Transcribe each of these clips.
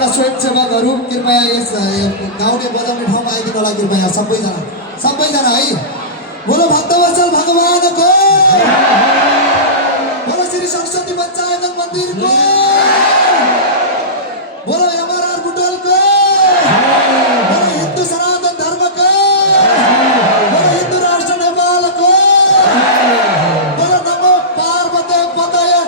एमारका स्वयंसेवकहरू कृपया यस गाउने बजाउने ठाउँमा आइदिनु होला कृपया सबैजना है। बोलो भक्तवत्सल भगवानको, बोलो श्री सरस्वती पंचायत मन्दिरको, बोलो एमआरआर बुटवलको, बोलो हिन्दू सनातन धर्मको, बोलो हिन्दू राष्ट्र नेपालको, बोलो नमो पार्वती पतये।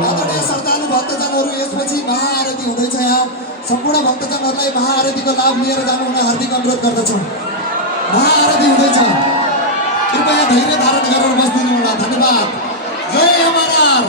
आदरणीय श्रद्धालु भक्तजनहरू, यसपछि महाआरती हुँदैछ। यहाँ सम्पूर्ण भक्तजनहरूलाई महाआरतीको लाभ लिएर जानु हुन हार्दिक अनुरोध गर्दछौँ। महाआरती हुँदैछ, कृपया धैर्य धारण गरेर बस्दिनु होला। धन्यवाद। जय एमआरआर।